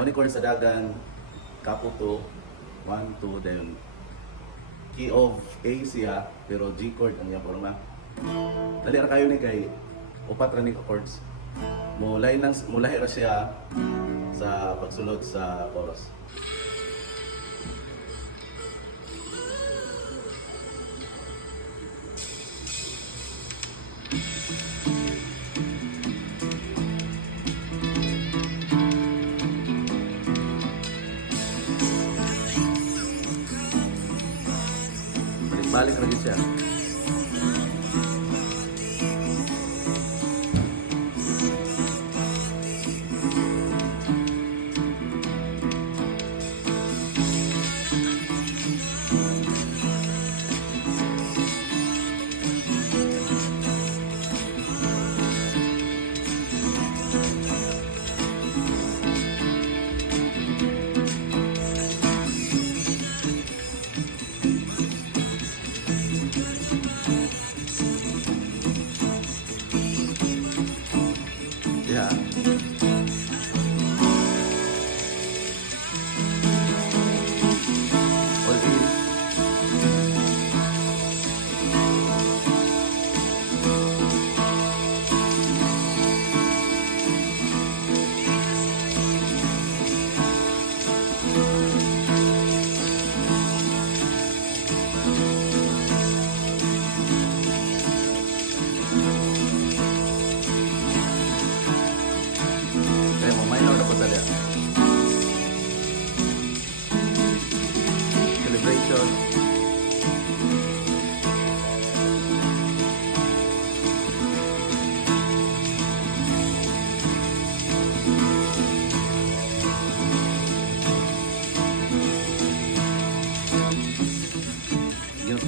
Money chord sa dagan, Caputo, 1, 2, then key of A siya, pero G chord ang iyang forma. Dali ra kayo ni kay upat ra ni ka chords. Mulahi ra siya sa pagsunod sa chorus. Balik lagi siya. Yeah. All in. Kaya mo, minor na po talaga. Celebration. Yun.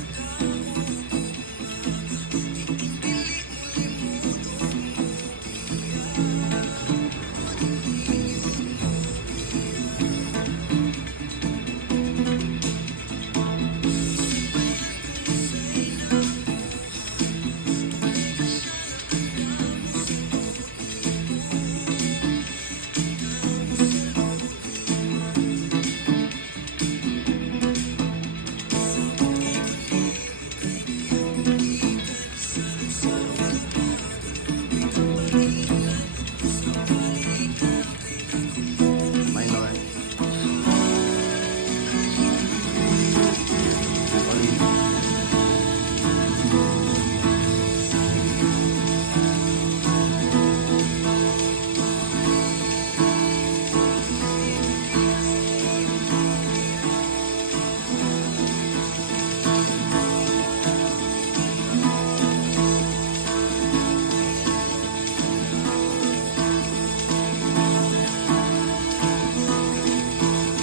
Minor. All in.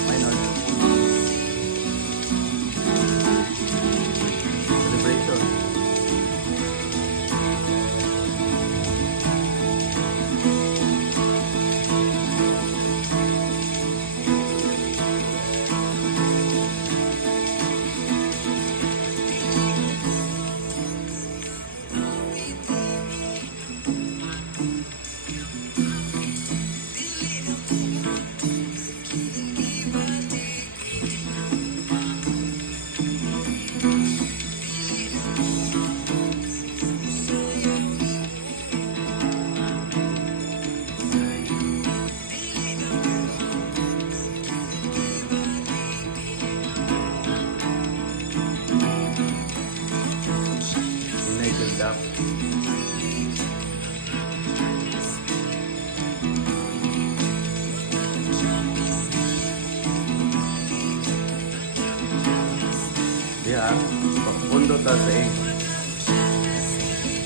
Minor. Celebration. United up. Diha, pagpundo ta sa A.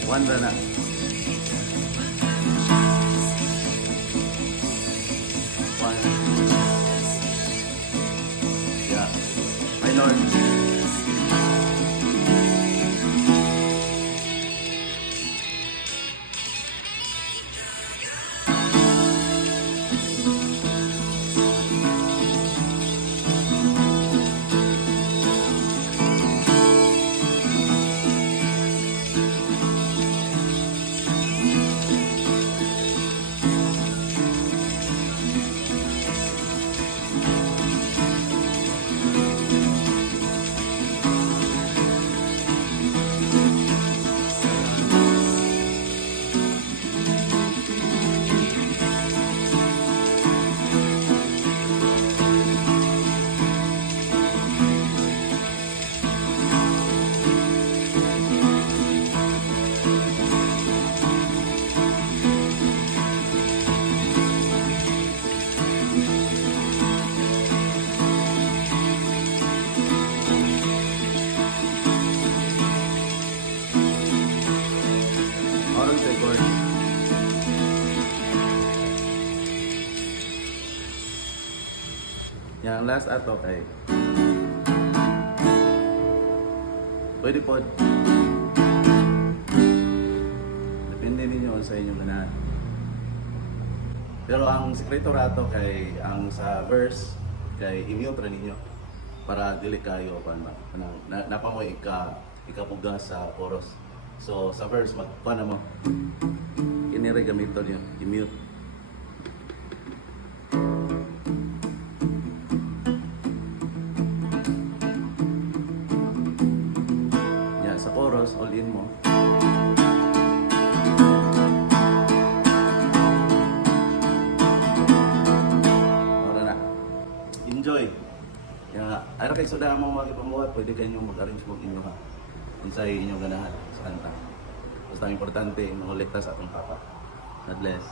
1 ra na. One. Yeah. Minor. Yang last ato kay pwede po. Depende ninyo sa inyong ganahan. Pero ang sekreto rato kay ang sa verse kay i-mute ra ninyo para dili kayo napamoy ikapuga sa chorus. So sa verse magpana mo inire gamito niyo i-mute. Yeah, sa chorus all in mo. Enjoy. Ano kay suda mo magipamuhat, pwede kayo mag-arrange mo inyo ha. Kung sa inyong ganahan sa kanta. Basta ang importante, mangulikta sa atong papa. God bless.